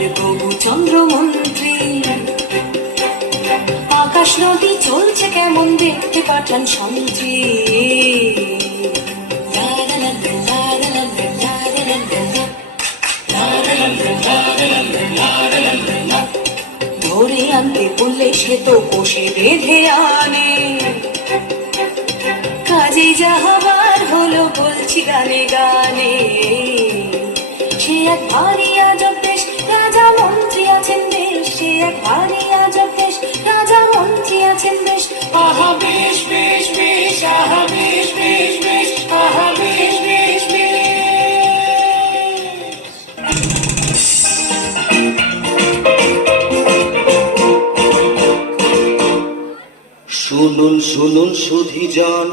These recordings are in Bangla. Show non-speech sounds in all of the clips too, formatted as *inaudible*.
এবার প্রভু চন্দ্র মন্ত্রী আকাশ নদী চলছে কেমন দেখতে পাঠান সন্ত্রী সে তো কষে বেঁধে আনে। কাজে যাহাবার হলো বলছি গানে গানে। সে এক ভারী মন্ত্রী আছেন বেশ। শুনুন শুনুন সুধীজন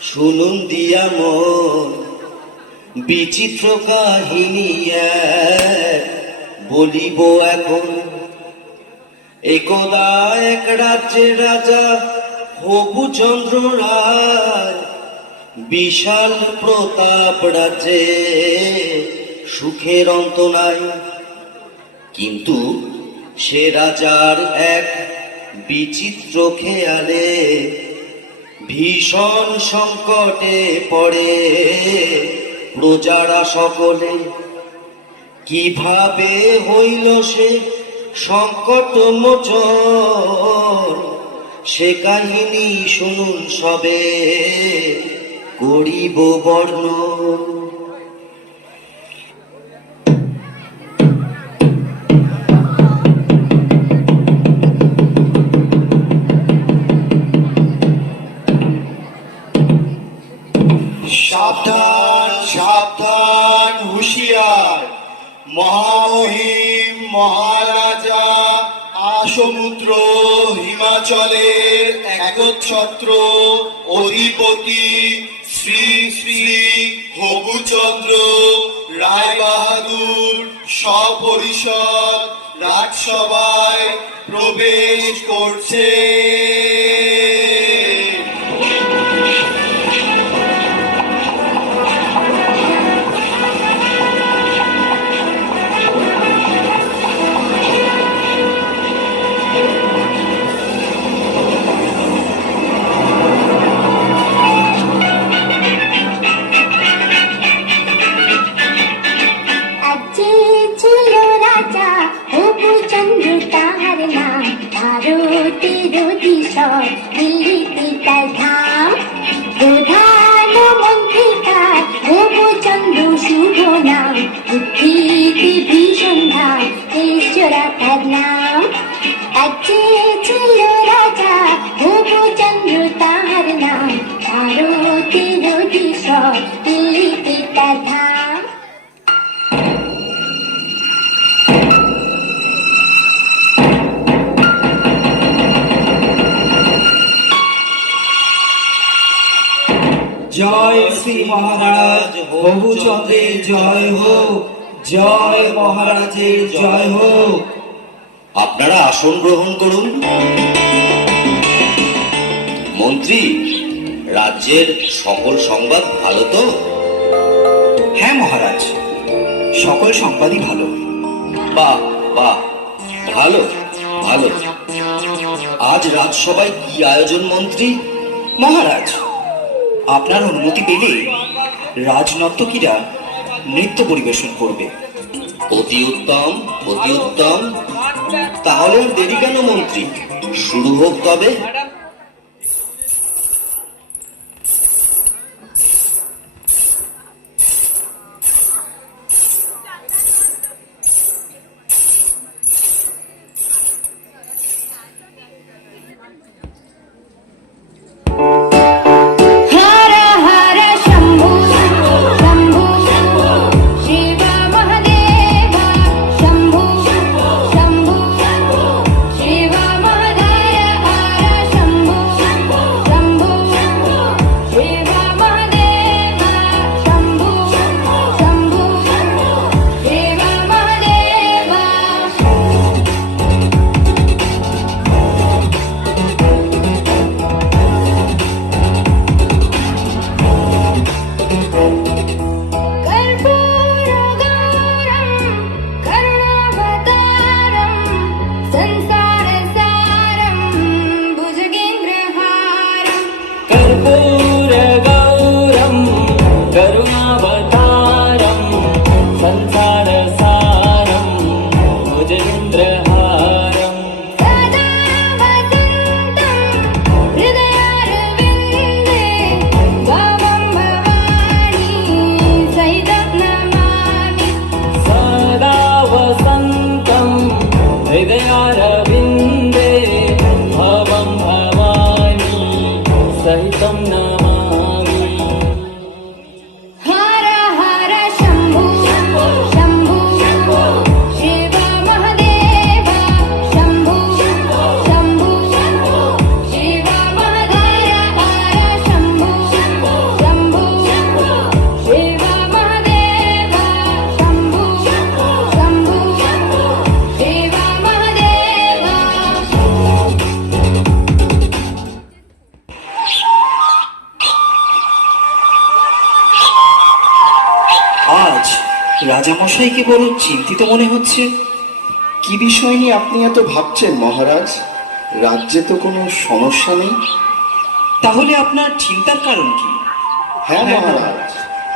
শুনুন দিয়া মন। বিচিত্র কাহিনী বলিব এখন একদা এক রাজ্যের রাজা হবু চন্দ্র রায়। বিশাল প্রতাপ রাজ্যে সুখের অন্ত নাই। কিন্তু সে রাজার এক বিচিত্র খেয়ালে ভীষণ সংকটে পড়ে প্রজারা সকলে। কীভাবে হইল সে সংকট মোচন সে কাহিনী শুনুন সবে করিব বর্ণন। হিমাচলের একচ্ছত্র অধিপতি শ্রী শ্রী হবুচন্দ্র রায় বাহাদুর সপরিষদ রাজসভায় প্রবেশ করছে। ভারতের জয় শ্রী মহারাজ হবুচন্দ্রের জয় হোক জয় মহারাজের জয় হোক। আপনারা আসন গ্রহণ করুন। মন্ত্রী রাজ্যের সকল সংবাদ ভালো তো? হ্যাঁ মহারাজ সকল সংবাদই ভালো। বাহ বাহ ভালো ভালো। আজ রাজসভায় কি আয়োজন মন্ত্রী? মহারাজ আপনার অনুমতি পেলে রাজনর্তকীরা নৃত্য পরিবেশন করবে। অতি উত্তম অতি উত্তম। তাহলে দেরি কেন মন্ত্রী শুরু হোক তবে। চিন্তিত মনে হচ্ছে। কি বিষয় নিয়ে আপনি এত ভাবছেন মহারাজ? রাজ্যে তো কোনো সমস্যা নেই। তাহলে আপনার চিন্তার কারণ কি? হ্যাঁ মহারাজ।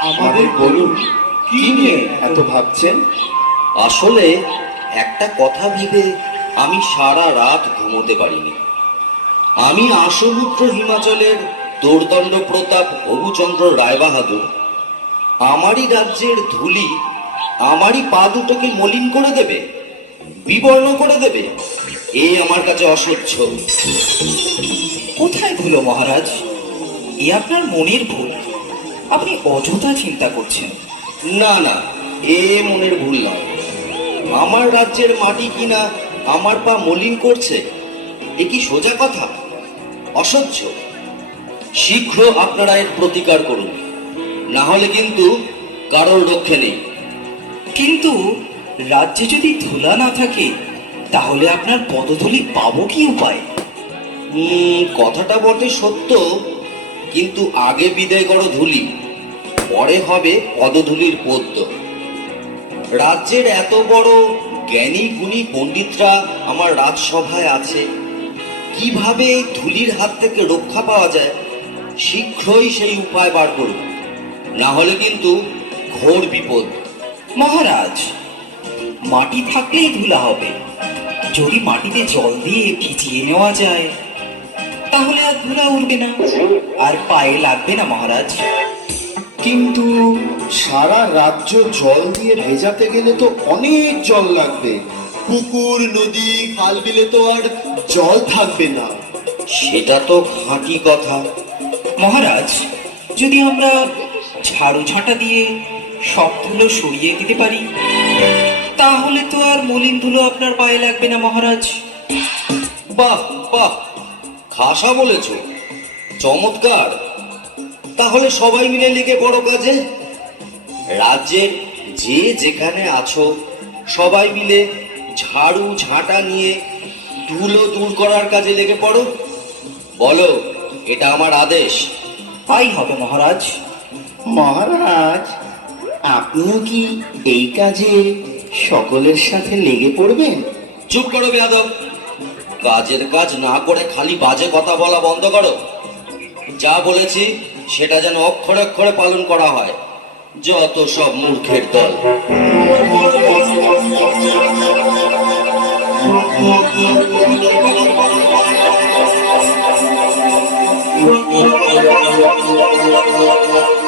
আমাদের বলুন কি নিয়ে এত ভাবছেন? আসলে একটা কথা ভেবে আমি সারা রাত ঘুমোতে পারিনি। আমি আসমুদ্র হিমাচলের দোর্দণ্ড প্রতাপ হবুচন্দ্র রায়বাহাদুর আমারই রাজ্যের ধুলি আমারই পা দুটোকে মলিন করে দেবে, বিবর্ণ করে দেবে। এ আমার কাছে অসহ্য। কোথায় ভুল মহারাজ? এ আপনার মনের ভুল। আপনি অযথা চিন্তা করছেন। না না, এ মনের ভুল নয়। আমার রাজ্যের মাটি কিনা আমার পা মলিন করছে, এ কি সোজা কথা? অসহ্য। শীঘ্র আপনারা এর প্রতিকার করুন। না হলে কিন্তু কারোর রক্ষে নেই। কিন্তু রাজ্যে যদি ধুলা না থাকে, তাহলে আপনার পদধূলি পাবো কি উপায়? কথাটা বটে সত্য, কিন্তু আগে বিদায় করো ধুলি, পরে হবে পদধূলির পদ্য। রাজ্যের এত বড় জ্ঞানী গুণী পণ্ডিতরা আমার রাজসভায় আছে। কীভাবে এই ধুলির হাত থেকে রক্ষা পাওয়া যায়? শীঘ্রই সেই উপায় বার করুন না হলে কিন্তু ঘোর বিপদ। মহারাজ। মাটি থাকলেই ধুলা হবে। যদি মাটিতে জল দিয়ে ভিজিয়ে নেওয়া যায় তাহলে আর ধুলা উঠবে না। আর পায়ে লাগবে না মহারাজ। কিন্তু সারা রাজ্য জল দিয়ে ভেজাতে গেলে তো অনেক জল লাগবে। পুকুর নদী খাল বিলে তো আর জল থাকবে না। সেটা তো খাঁটি কথা। মহারাজ যদি আমরা ঝাড়ু ঝাঁটা দিয়ে সব ধুলো সরিয়ে দিতে পারি? তাহলে তো আর মলিন ধুলো আপনার পায়ে লাগবে না মহারাজ। বাহ বাহ। খাসা বলেছ। চমৎকার। তাহলে সবাই মিলে লেগে বড় কাজে। রাজ্যের যে যেখানে আছো সবাই মিলে ঝাড়ু ঝাঁটা নিয়ে ধুলো দূর করার কাজে লেগে পড়ো। বলো এটা আমার আদেশ। তাই হবে মহারাজ। মহারাজ আপনিও কি এই কাজে সকলের সাথে লেগে পড়বেন? চুপ করো বেয়াদব। কাজের কাজ না করে খালি বাজে কথা বলা বন্ধ করো। যা বলেছি সেটা যেন অক্ষরে অক্ষরে পালন করা হয়। যত সব মূর্খের দল। মার *laughs*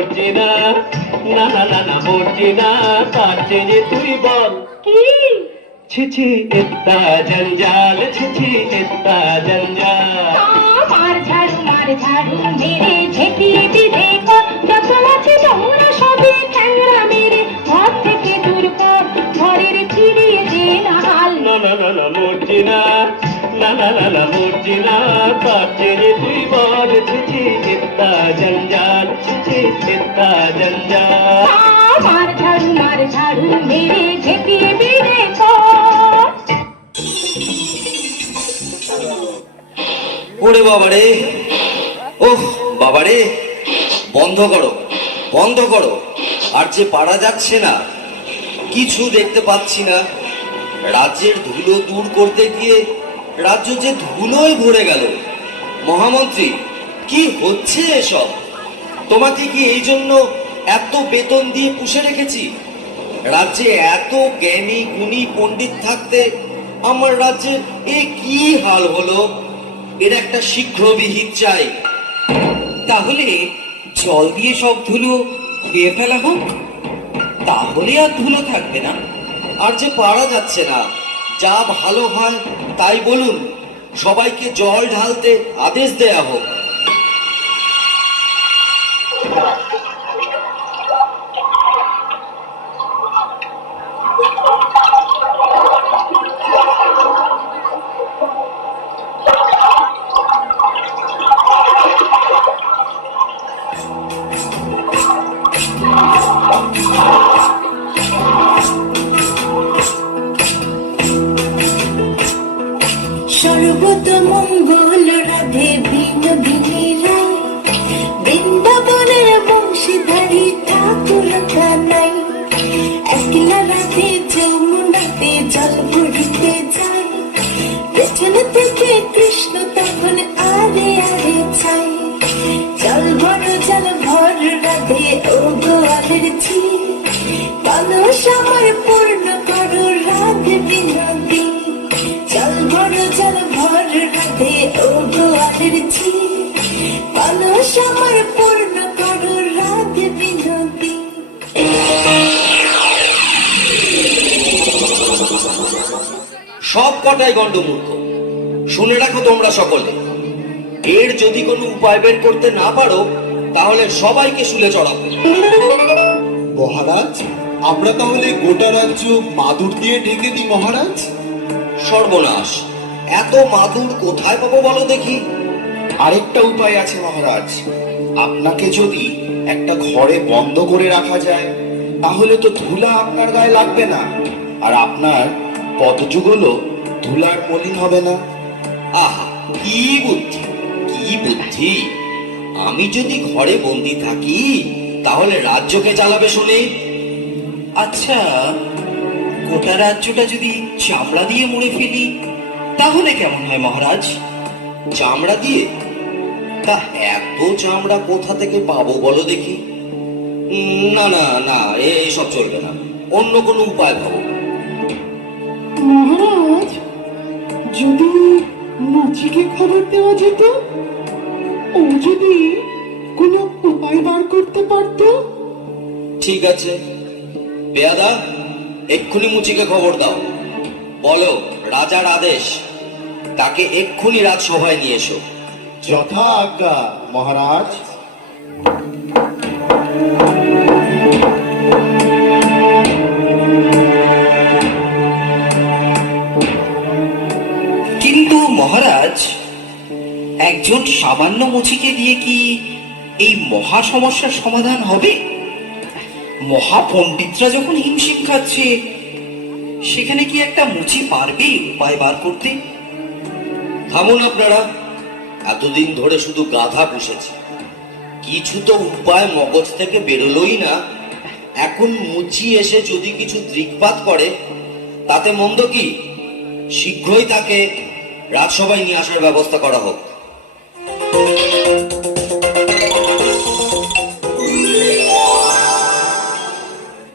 মরছি না না না না না মরছি না তার চেয়ে তুই বল। কি? ছি ছি ইত্তা জঞ্জাল ছি ছি ইত্তা জঞ্জাল। মার ঝাড়ু মার ঝাড়ু মেরে ঝেঁটিয়ে বিধে কর। যত আছে তোমরা সবে ঠ্যাংরা মেরে ঘর থেকে দূর কর। ঘরের ফিরিয়ে দে না হাল না না না না মরছি না না না না না মরছি না তুই বল। ছি ছি ইত্তা জঞ্জাল। আছে চিন্তা জঞ্জা ঝাড়ু মার ঝাড়ু মেরে মেরে ওরে বন্ধ করো বন্ধ করো। আর যে পারা যাচ্ছে না, কিছু দেখতে পাচ্ছি না। রাজ্যের ধুলো দূর করতে গিয়ে রাজ্য যে ধুলোয় ভরে গেল। মহামন্ত্রী, কি হচ্ছে এসব? তোমাকে কি এই জন্য এত বেতন দিয়ে পুষে রেখেছি? রাজ্যে এত জ্ঞানী, গুণী পণ্ডিত থাকতে আমার রাজ্যে এ কি হাল হলো? এর একটা শীঘ্র বিহিত চাই। তাহলে জল দিয়ে সব ধুলো ধুয়ে ফেলা হোক। তাহলে আর ধুলো থাকবে না। আর যে পারা যাচ্ছে না, যা ভালো হয় তাই বলুন, সবাইকে জল ঢালতে আদেশ দেয়া হোক। গোয়ালের ঝি মানুষ আমার পূর্ণ করো বিনোদী সব কটাই গণ্ডমূর্খ। শুনে রাখো তোমরা সকলে। এর যদি কোনো উপায় বের করতে না পারো তাহলে সবাইকে শুলে চড়াবো মহারাজ আমরা তাহলে গোটা রাজ্য মাদুর দিয়ে ঢেকে দিই মহারাজ? সর্বনাশ। এত মাদুর কোথায় পাবো বলো দেখি? আরেকটা উপায় আছে মহারাজ। আপনাকে যদি একটা ঘরে বন্ধ করে রাখা যায়, তাহলে তো ধুলা আপনার গায়ে লাগবে না। আর আপনার পদযুগলও ধুলার মলিন হবে না। আহা, কি বুদ্ধি কি বুদ্ধি। আমি যদি ঘরে বন্দি থাকি, তাহলে রাজ্যকে চালাবে শুনে। আচ্ছা গোটা রাজ্যটা যদি চামড়া দিয়ে মুড়ে ফেলি, তাহলে কেমন হয় মহারাজ? চামড়া দিয়ে তা এত চামড়া কোথা থেকে পাবো বলো দেখি? না না না এইসব চলবে না। অন্য কোনো উপায় ভাবো। মহারাজ যদি মুচিকে খবর দেওয়া যেত ও যদি কোনো উপায় বার করতে পারতো? ঠিক আছে। পেয়াদা এক্ষুনি মুচিকে খবর দাও। বলো রাজার আদেশ। তাকে এক্ষুনি রাজসভায় নিয়ে এসো। যথা আজ্ঞা মহারাজ। কিন্তু মহারাজ, একজন সামান্য মুচিকে দিয়ে কি এই মহা সমস্যার সমাধান হবে? মহা পণ্ডিতরা যখন হিমশিম খাচ্ছে, সেখানে কি একটা মুচি পারবে উপায় বার করতে? থামুন আপনারা। এতদিন ধরে শুধু গাধা পুষেছি। কিছু তো উপায় মগজ থেকে বেরোলোই না। এখন মুচি এসে যদি কিছু দৃকপাত করে, তাতে মন্দ কি? শীঘ্রই তাকে রাজসভায় নিয়ে আসার ব্যবস্থা করা হোক।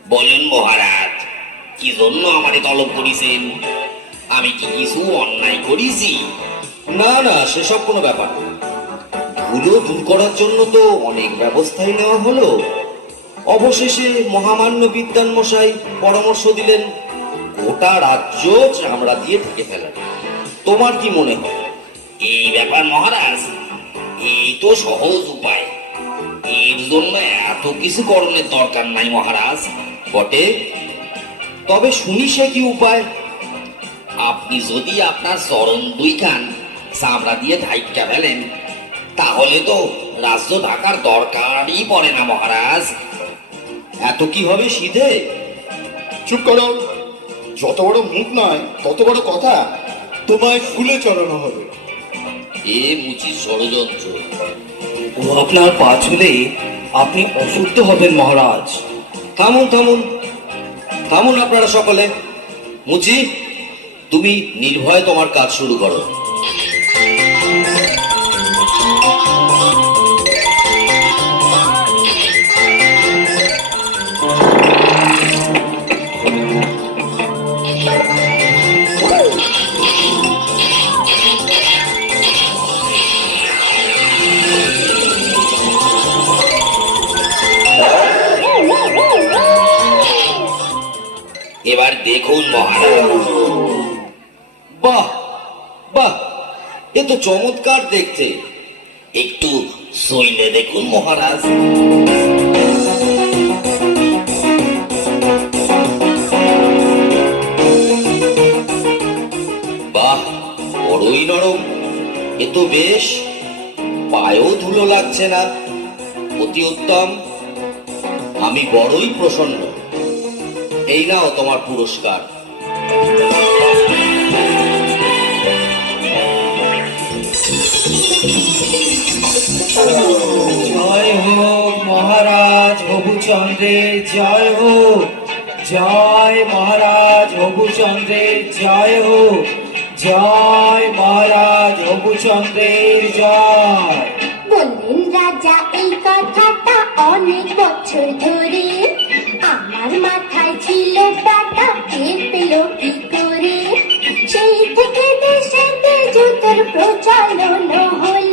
বলেন মহারাজ, কি জন্য আমারে তলব করিছেন? আমি কি কিছু অন্যায় করেছি? না না, সেসব কোনো ব্যাপার না। ধুলো দূর করার জন্য তো অনেক ব্যবস্থাই নেওয়া হলো। অবশেষে মহামান্য বিদ্যান মশাই পরামর্শ দিলেন, গোটা রাজ্য চামড়া দিয়ে ঢেকে ফেলেন তোমার কি মনে হয়? এই ব্যাপার মহারাজ, এই তো সহজ উপায়। এর জন্য এত কিছু করণের দরকার নাই মহারাজ, বটে। তবে শুনি সে কি উপায়। আপনি যদি আপনার চরণ দুইখান চামড়া দিয়ে ঢাইকা ফেলেন। তাহলে তো রাজ্য ঢাকার দরকারই পড়ে না মহারাজ। এত কি হবে সিধে? চুপ করো। যত বড় মুখ নয় তত বড় কথা তোমায় ফুলে চড়ানো হবে। এ মুচি ষড়যন্ত্র। ও আপনার পা ছুলে আপনি অশুদ্ধ হবেন মহারাজ। থামুন থামুন। থামুন আপনারা সকলে। মুচি তুমি নির্ভয়ে তোমার কাজ শুরু করো। চমৎকার দেখতে। একটু সইলে দেখুন মহারাজ। বাহ, বড়ই নরম। এ তো বেশ। পায়েও ধুলো লাগছে না। অতি উত্তম। আমি বড়ই প্রসন্ন। এই নাও তোমার পুরস্কার। জয় হোক মহারাজ হবুচন্দ্রের জয় হোক জয় মহারাজ হবুচন্দ্রের জয় হোক জয় মহারাজ হবুচন্দ্রের জয়। বললেন রাজা, এই কথাটা অনেক বছর ধরে। আমার মাথায় ছিল টাকা টের পেল কি করে? সেই থেকে দেশেতে জুতোর প্রচলন হলো।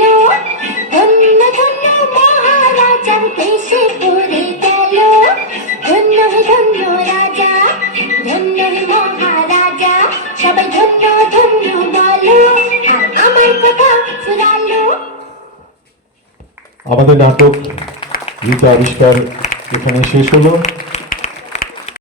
রাজা সবাই আমার আমাদের নাটক গীতা আবিষ্কার এখানে শেষ হলো।